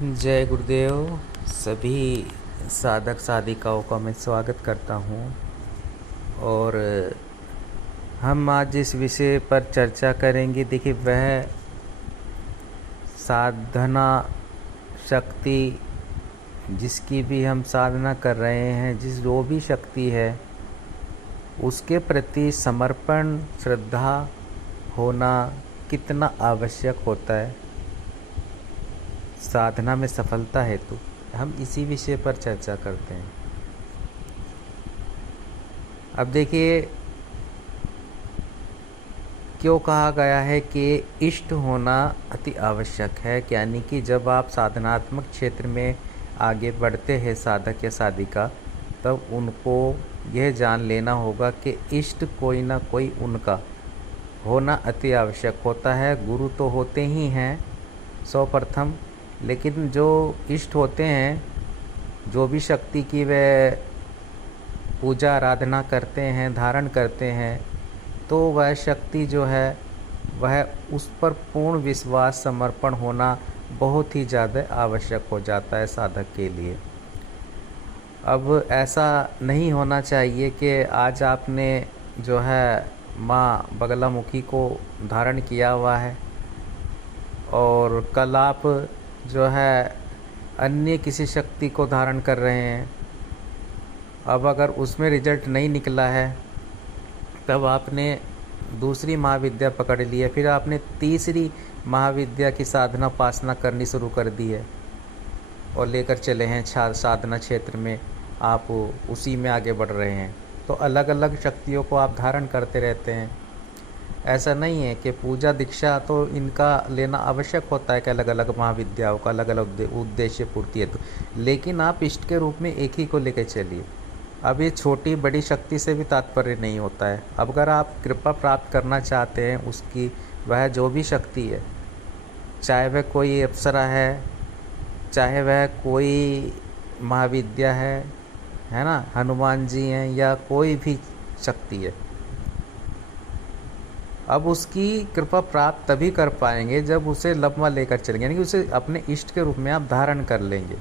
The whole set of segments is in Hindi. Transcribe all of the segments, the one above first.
जय गुरुदेव। सभी साधक साधिकाओं का मैं स्वागत करता हूँ। और हम आज जिस विषय पर चर्चा करेंगे, देखिए वह साधना शक्ति, जिसकी भी हम साधना कर रहे हैं, जिस जो भी शक्ति है उसके प्रति समर्पण श्रद्धा होना कितना आवश्यक होता है साधना में सफलता हेतु। हम इसी विषय पर चर्चा करते हैं। अब देखिए, क्यों कहा गया है कि इष्ट होना अति आवश्यक है, यानी कि जब आप साधनात्मक क्षेत्र में आगे बढ़ते हैं साधक या साधिका, तब उनको यह जान लेना होगा कि इष्ट कोई ना कोई उनका होना अति आवश्यक होता है। गुरु तो होते ही हैं सर्वप्रथम, लेकिन जो इष्ट होते हैं, जो भी शक्ति की वे पूजा आराधना करते हैं, धारण करते हैं, तो वह शक्ति जो है वह उस पर पूर्ण विश्वास समर्पण होना बहुत ही ज़्यादा आवश्यक हो जाता है साधक के लिए। अब ऐसा नहीं होना चाहिए कि आज आपने जो है माँ बगलामुखी को धारण किया हुआ है और कल आप जो है अन्य किसी शक्ति को धारण कर रहे हैं। अब अगर उसमें रिजल्ट नहीं निकला है, तब आपने दूसरी महाविद्या पकड़ ली है, फिर आपने तीसरी महाविद्या की साधना उपासना करनी शुरू कर दी है और लेकर चले हैं साधना क्षेत्र में, आप उसी में आगे बढ़ रहे हैं। तो अलग अलग शक्तियों को आप धारण करते रहते हैं। ऐसा नहीं है कि पूजा दीक्षा तो इनका लेना आवश्यक होता है कि अलग अलग महाविद्याओं का अलग अलग उद्देश्य पूर्ति हेतु, लेकिन आप इष्ट के रूप में एक ही को लेकर चलिए। अब ये छोटी बड़ी शक्ति से भी तात्पर्य नहीं होता है। अब अगर आप कृपा प्राप्त करना चाहते हैं उसकी, वह जो भी शक्ति है, चाहे वह कोई अप्सरा है, चाहे वह कोई महाविद्या है ना, हनुमान जी हैं या कोई भी शक्ति है, अब उसकी कृपा प्राप्त तभी कर पाएंगे जब उसे लम्बा लेकर चलेंगे, यानी कि उसे अपने इष्ट के रूप में आप धारण कर लेंगे।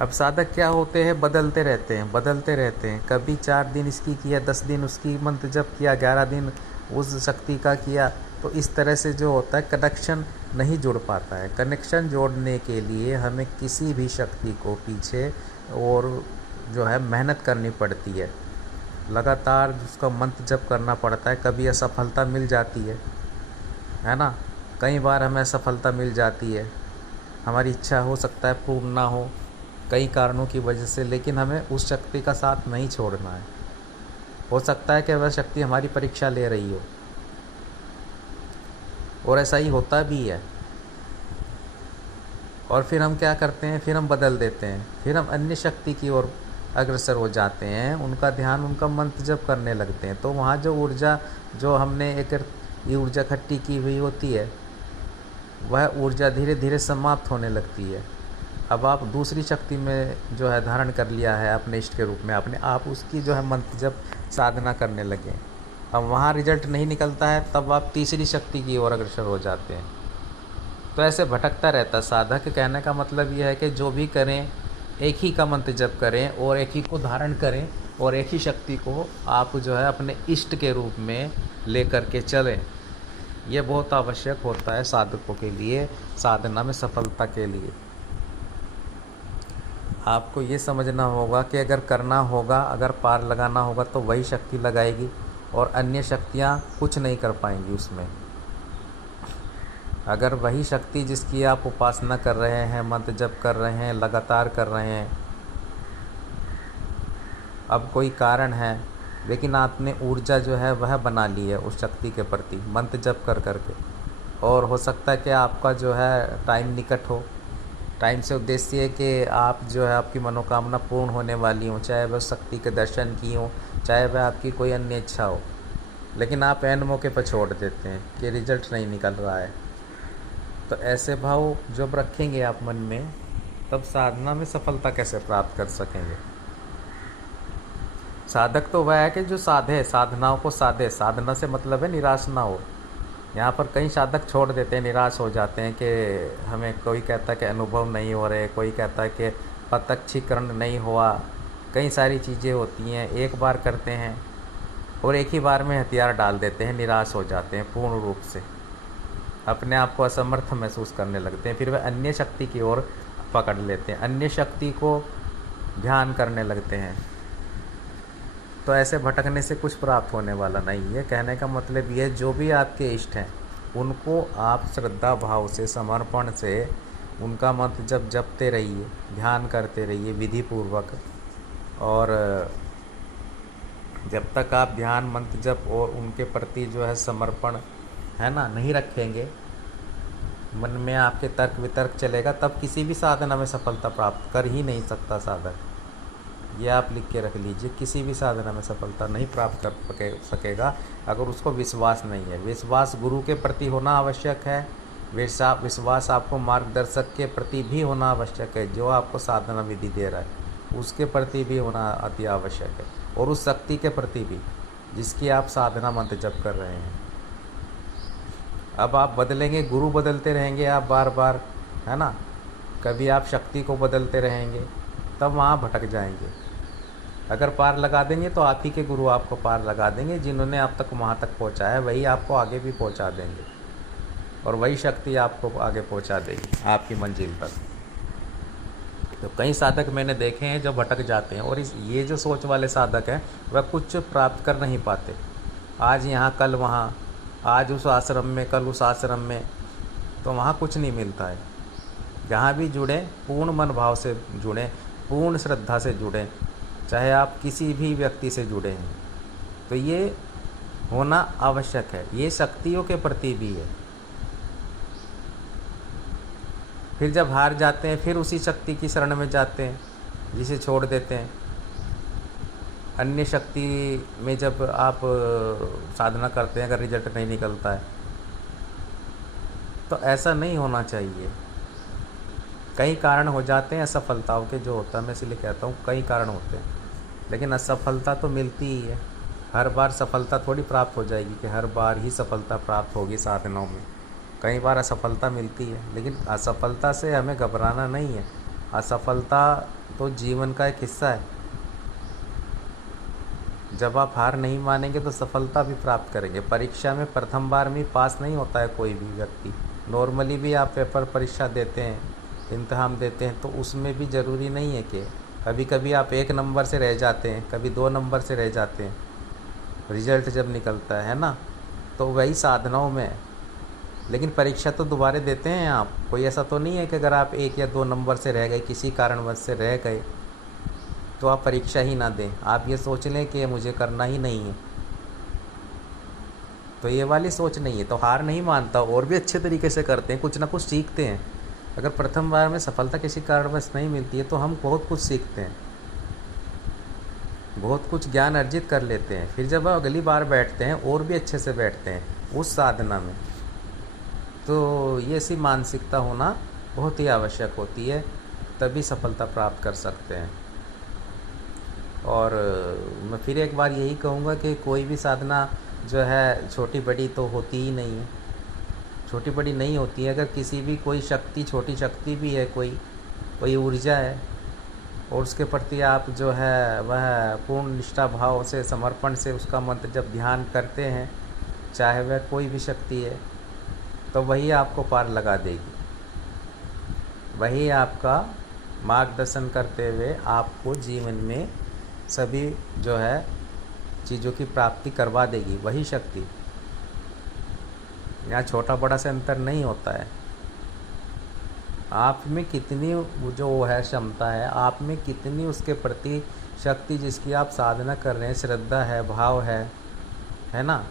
अब साधक क्या होते हैं, बदलते रहते हैं। कभी 4 दिन इसकी किया, 10 दिन उसकी मंत्र जप किया, 11 दिन उस शक्ति का किया। तो इस तरह से जो होता है कनेक्शन नहीं जुड़ पाता है। कनेक्शन जोड़ने के लिए हमें किसी भी शक्ति को पीछे और जो है मेहनत करनी पड़ती है, लगातार उसका मंत्र जप करना पड़ता है। कभी असफलता मिल जाती है ना, कई बार हमें असफलता मिल जाती है, हमारी इच्छा हो सकता है पूर्ण ना हो कई कारणों की वजह से, लेकिन हमें उस शक्ति का साथ नहीं छोड़ना है। हो सकता है कि वह शक्ति हमारी परीक्षा ले रही हो, और ऐसा ही होता भी है। और फिर हम क्या करते हैं, फिर हम बदल देते हैं, फिर हम अन्य शक्ति की ओर अग्रसर हो जाते हैं, उनका ध्यान उनका मंत्र जप करने लगते हैं। तो वहाँ जो ऊर्जा, जो हमने एक ऊर्जा इकट्ठी की हुई होती है, वह ऊर्जा धीरे धीरे समाप्त होने लगती है। अब आप दूसरी शक्ति में जो है धारण कर लिया है अपने इष्ट के रूप में, अपने आप उसकी जो है मंत्र जप साधना करने लगे। अब वहाँ रिजल्ट नहीं निकलता है, तब आप तीसरी शक्ति की ओर अग्रसर हो जाते हैं। तो ऐसे भटकता रहता साधक। कहने का मतलब यह है कि जो भी करें एक ही का मंत्र जप करें और एक ही को धारण करें और एक ही शक्ति को आप जो है अपने इष्ट के रूप में ले कर के चलें। यह बहुत आवश्यक होता है साधकों के लिए, साधना में सफलता के लिए। आपको ये समझना होगा कि अगर करना होगा, अगर पार लगाना होगा, तो वही शक्ति लगाएगी और अन्य शक्तियाँ कुछ नहीं कर पाएंगी उसमें। अगर वही शक्ति जिसकी आप उपासना कर रहे हैं, मंत्र जप कर रहे हैं, लगातार कर रहे हैं, अब कोई कारण है, लेकिन आपने ऊर्जा जो है वह बना ली है उस शक्ति के प्रति मंत्र जप कर करके, और हो सकता है कि आपका जो है टाइम निकट हो, टाइम से उद्देश्य है कि आप जो है आपकी मनोकामना पूर्ण होने वाली हो, चाहे वह शक्ति के दर्शन की हो, चाहे वह आपकी कोई अन्य इच्छा हो, लेकिन आप एन मौके पर छोड़ देते हैं कि रिजल्ट नहीं निकल रहा है। तो ऐसे भाव जब रखेंगे आप मन में, तब साधना में सफलता कैसे प्राप्त कर सकेंगे। साधक तो वह है कि जो साधे, साधनाओं को साधे। साधना से मतलब है निराश ना हो, यहाँ पर कई साधक छोड़ देते हैं, निराश हो जाते हैं कि हमें, कोई कहता है कि अनुभव नहीं हो रहे, कोई कहता है कि प्रत्यक्षीकरण नहीं हुआ, कई सारी चीज़ें होती हैं, एक बार करते हैं और एक ही बार में हथियार डाल देते हैं, निराश हो जाते हैं पूर्ण रूप से, अपने आप को असमर्थ महसूस करने लगते हैं। फिर वे अन्य शक्ति की ओर पकड़ लेते हैं, अन्य शक्ति को ध्यान करने लगते हैं। तो ऐसे भटकने से कुछ प्राप्त होने वाला नहीं है। कहने का मतलब ये, जो भी आपके इष्ट हैं उनको आप श्रद्धा भाव से, समर्पण से उनका मंत्र जपते रहिए, ध्यान करते रहिए विधि पूर्वक। और जब तक आप ध्यान, मंत्र जप और उनके प्रति जो है समर्पण है ना नहीं रखेंगे, मन में आपके तर्क वितर्क चलेगा, तब किसी भी साधना में सफलता प्राप्त कर ही नहीं सकता साधक। ये आप लिख के रख लीजिए, किसी भी साधना में सफलता नहीं प्राप्त कर सकेगा अगर उसको विश्वास नहीं है। विश्वास गुरु के प्रति होना आवश्यक है, विश्वास आपको मार्गदर्शक के प्रति भी होना आवश्यक है, जो आपको साधना विधि दे रहा है उसके प्रति भी होना अति आवश्यक है, और उस शक्ति के प्रति भी जिसकी आप साधना मंत्र जप कर रहे हैं। अब आप बदलेंगे, गुरु बदलते रहेंगे आप बार बार, है ना, कभी आप शक्ति को बदलते रहेंगे, तब वहाँ भटक जाएंगे। अगर पार लगा देंगे तो आप ही के गुरु आपको पार लगा देंगे, जिन्होंने आप तक वहाँ तक पहुँचाया वही आपको आगे भी पहुँचा देंगे, और वही शक्ति आपको आगे पहुँचा देगी आपकी मंजिल तक। तो कई साधक मैंने देखे हैं जो भटक जाते हैं, और ये जो सोच वाले साधक हैं वह कुछ प्राप्त कर नहीं पाते। आज यहाँ कल वहाँ, आज उस आश्रम में कल उस आश्रम में, तो वहाँ कुछ नहीं मिलता है। जहाँ भी जुड़े पूर्ण मन भाव से जुड़ें, पूर्ण श्रद्धा से जुड़ें, चाहे आप किसी भी व्यक्ति से जुड़े हैं, तो ये होना आवश्यक है। ये शक्तियों के प्रति भी है। फिर जब हार जाते हैं फिर उसी शक्ति की शरण में जाते हैं, जिसे छोड़ देते हैं। अन्य शक्ति में जब आप साधना करते हैं, अगर रिजल्ट नहीं निकलता है तो ऐसा नहीं होना चाहिए। कई कारण हो जाते हैं असफलताओं के, जो होता है, मैं इसलिए कहता हूँ कई कारण होते हैं, लेकिन असफलता तो मिलती ही है। हर बार सफलता थोड़ी प्राप्त हो जाएगी कि हर बार ही सफलता प्राप्त होगी साधनाओं में। कई बार असफलता मिलती है, लेकिन असफलता से हमें घबराना नहीं है। असफलता तो जीवन का एक हिस्सा है। जब आप हार नहीं मानेंगे तो सफलता भी प्राप्त करेंगे। परीक्षा में प्रथम बार में पास नहीं होता है कोई भी व्यक्ति। नॉर्मली भी आप पेपर परीक्षा देते हैं, इम्तहान देते हैं, तो उसमें भी ज़रूरी नहीं है कि कभी कभी आप 1 नंबर से रह जाते हैं, कभी 2 नंबर से रह जाते हैं रिजल्ट जब निकलता है ना। तो वही साधनाओं में, लेकिन परीक्षा तो दोबारा देते हैं आप। कोई ऐसा तो नहीं है कि अगर आप 1 या 2 नंबर से रह गए, किसी कारणवश से रह गए, तो आप परीक्षा ही ना दें। आप ये सोच लें कि मुझे करना ही नहीं है, तो ये वाली सोच नहीं है। तो हार नहीं मानता, और भी अच्छे तरीके से करते हैं, कुछ ना कुछ सीखते हैं। अगर प्रथम बार में सफलता किसी कारणवश नहीं मिलती है तो हम बहुत कुछ सीखते हैं, बहुत कुछ ज्ञान अर्जित कर लेते हैं। फिर जब अगली बार बैठते हैं और भी अच्छे से बैठते हैं उस साधना में। तो ये सी मानसिकता होना बहुत ही आवश्यक होती है, तभी सफलता प्राप्त कर सकते हैं। और मैं फिर एक बार यही कहूँगा कि कोई भी साधना जो है छोटी बड़ी तो होती ही नहीं है, छोटी बड़ी नहीं होती है। अगर किसी भी कोई शक्ति, छोटी शक्ति भी है, कोई ऊर्जा है, और उसके प्रति आप जो है वह पूर्ण निष्ठा भाव से, समर्पण से उसका मंत्र जब ध्यान करते हैं, चाहे वह कोई भी शक्ति है, तो वही आपको पार लगा देगी। वही आपका मार्गदर्शन करते हुए आपको जीवन में सभी जो है चीज़ों की प्राप्ति करवा देगी, वही शक्ति। यहाँ छोटा बड़ा से अंतर नहीं होता है। आप में कितनी जो है क्षमता है, आप में कितनी उसके प्रति शक्ति, जिसकी आप साधना कर रहे हैं, श्रद्धा है, भाव है ना,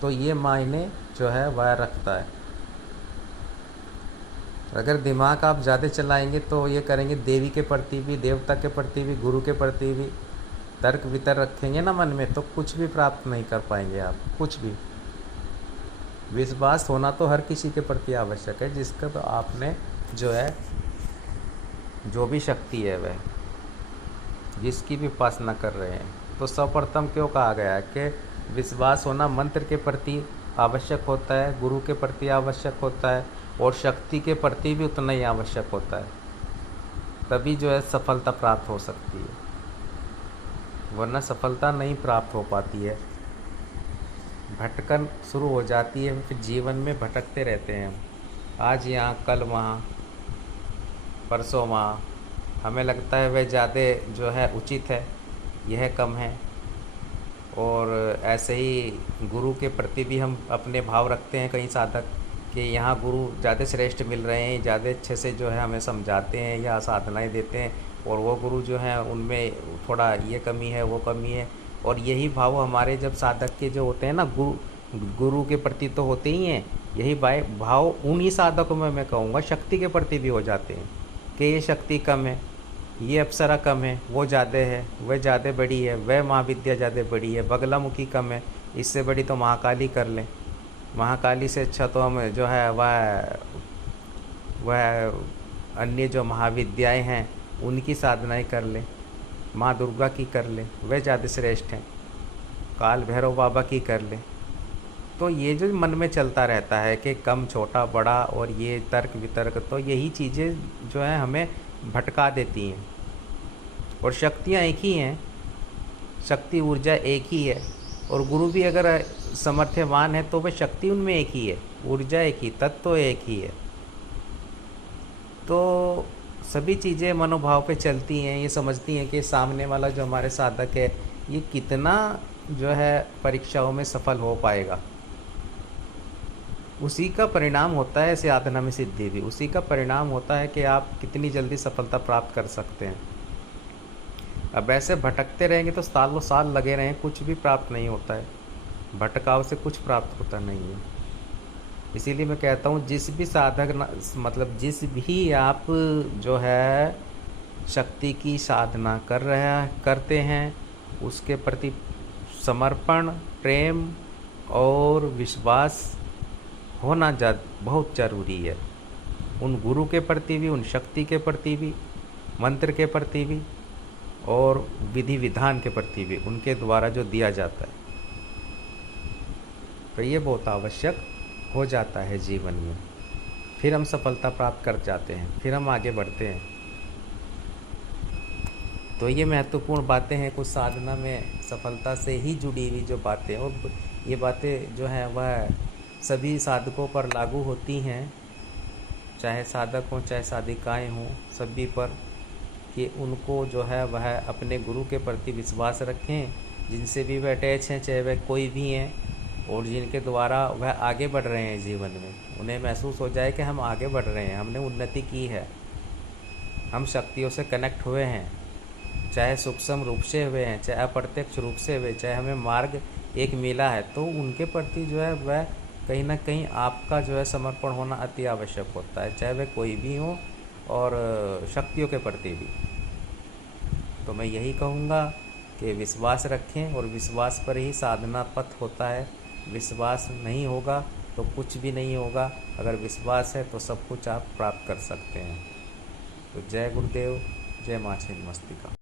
तो ये मायने जो है वह रखता है। अगर दिमाग आप ज़्यादा चलाएंगे तो ये करेंगे, देवी के प्रति भी, देवता के प्रति भी, गुरु के प्रति भी तर्क वितर्क रखेंगे ना मन में, तो कुछ भी प्राप्त नहीं कर पाएंगे आप, कुछ भी। विश्वास होना तो हर किसी के प्रति आवश्यक है, जिसका तो आपने जो है, जो भी शक्ति है वह, जिसकी भी उपासना कर रहे हैं। तो सर्वप्रथम क्यों कहा गया है कि विश्वास होना मंत्र के प्रति आवश्यक होता है, गुरु के प्रति आवश्यक होता है, और शक्ति के प्रति भी उतना ही आवश्यक होता है। तभी जो है सफलता प्राप्त हो सकती है, वरना सफलता नहीं प्राप्त हो पाती है। भटकन शुरू हो जाती है, फिर जीवन में भटकते रहते हैं हम, आज यहाँ कल वहाँ, परसों वहाँ। हमें लगता है वह ज़्यादा जो है उचित है, यह कम है। और ऐसे ही गुरु के प्रति भी हम अपने भाव रखते हैं कई साधक, कि यहाँ गुरु ज़्यादा श्रेष्ठ मिल रहे हैं, ज़्यादा अच्छे से जो है हमें समझाते हैं या साधनाएं देते हैं, और वो गुरु जो हैं उनमें थोड़ा ये कमी है, वो कमी है। और यही भाव हमारे जब साधक के जो होते हैं ना, गुरु के प्रति तो होते ही हैं, यही भाव उन्हीं साधकों में मैं कहूँगा शक्ति के प्रति भी हो जाते हैं, कि ये शक्ति कम है, ये अप्सरा कम है, वो ज़्यादा है, वह ज़्यादा बड़ी है, वह महाविद्या ज़्यादा बड़ी है, बगलामुखी कम है, इससे बड़ी तो महाकाली कर लें, महाकाली से अच्छा तो हम जो है वह अन्य जो महाविद्याएं हैं उनकी साधनाएं कर लें, माँ दुर्गा की कर लें, वह ज़्यादा श्रेष्ठ हैं, काल भैरव बाबा की कर लें। तो ये जो मन में चलता रहता है कि कम छोटा बड़ा और ये तर्क वितर्क, तो यही चीज़ें जो है हमें भटका देती हैं। और शक्तियाँ एक ही हैं, शक्ति ऊर्जा एक ही है, और गुरु भी अगर समर्थ्यवान है तो वह शक्ति उनमें एक ही है, ऊर्जा एक ही, तत्व एक ही है। तो सभी चीज़ें मनोभाव पे चलती हैं, ये समझती हैं कि सामने वाला जो हमारे साधक है ये कितना जो है परीक्षाओं में सफल हो पाएगा, उसी का परिणाम होता है साधना में सिद्धि भी, उसी का परिणाम होता है कि आप कितनी जल्दी सफलता प्राप्त कर सकते हैं। अब ऐसे भटकते रहेंगे तो सालों साल लगे रहें, कुछ भी प्राप्त नहीं होता है, भटकाव से कुछ प्राप्त होता नहीं है। इसीलिए मैं कहता हूँ जिस भी साधक मतलब जिस भी आप जो है शक्ति की साधना करते हैं, उसके प्रति समर्पण, प्रेम और विश्वास होना बहुत ज़रूरी है, उन गुरु के प्रति भी, उन शक्ति के प्रति भी, मंत्र के प्रति भी, और विधि विधान के प्रति भी, उनके द्वारा जो दिया जाता है। तो ये बहुत आवश्यक हो जाता है जीवन में, फिर हम सफलता प्राप्त कर जाते हैं, फिर हम आगे बढ़ते हैं। तो ये महत्वपूर्ण बातें हैं, कुछ साधना में सफलता से ही जुड़ी हुई जो बातें, और ये बातें जो हैं वह सभी साधकों पर लागू होती हैं, चाहे साधक हों चाहे साधिकाएँ हों, सभी पर, कि उनको जो है वह अपने गुरु के प्रति विश्वास रखें, जिनसे भी वह अटैच हैं, चाहे वह कोई भी हैं, और जिनके द्वारा वह आगे बढ़ रहे हैं जीवन में, उन्हें महसूस हो जाए कि हम आगे बढ़ रहे हैं, हमने उन्नति की है, हम शक्तियों से कनेक्ट हुए हैं, चाहे सूक्ष्म रूप से हुए हैं, चाहे अप्रत्यक्ष रूप से हुए, चाहे हमें मार्ग एक मिला है, तो उनके प्रति जो है वह कहीं ना कहीं आपका जो है समर्पण होना अति आवश्यक होता है, चाहे वह कोई भी हो, और शक्तियों के प्रति भी। तो मैं यही कहूँगा कि विश्वास रखें, और विश्वास पर ही साधना पथ होता है, विश्वास नहीं होगा तो कुछ भी नहीं होगा, अगर विश्वास है तो सब कुछ आप प्राप्त कर सकते हैं। तो जय गुरुदेव, जय माँ छिन्नमस्तिका।